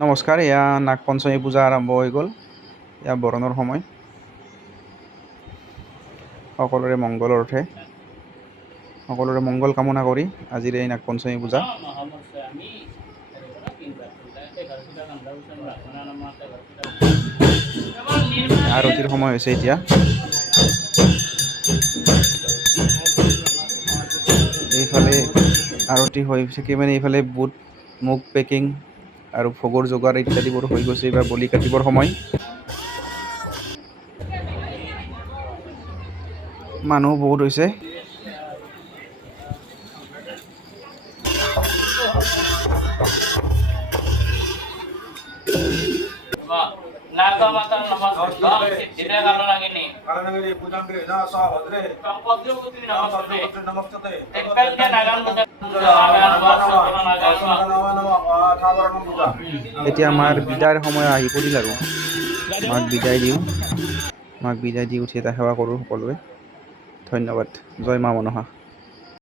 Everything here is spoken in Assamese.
নমস্কাৰ, এয়া নাগ পঞ্চমী পূজা আৰম্ভ হৈ গ'ল। এয়া বৰণৰ সময়। সকলোৰে মংগলৰ অৰ্থে সকলোৰে মংগল কামনা কৰি আজিৰ এই নাগ পঞ্চমী পূজা। আৰতিৰ সময় হৈছে এতিয়া। এইফালে আৰতি হৈ থাকি মানে এইফালে বুট মুগ পেকিং আৰু ভোগৰ যোগাৰ ইত্যাদিবোৰ হৈ গৈছে। এইবাৰ বলি কাটিবৰ সময়। মানুহ বহুত হৈছে। এতিয়া আমাৰ বিদায়ৰ সময় আহি পৰিল আৰু মাক বিদায় দিওঁ। মাক বিদায় দি উঠি এটা সেৱা কৰোঁ সকলোৱে। ধন্যবাদ। জয় মা মনসা।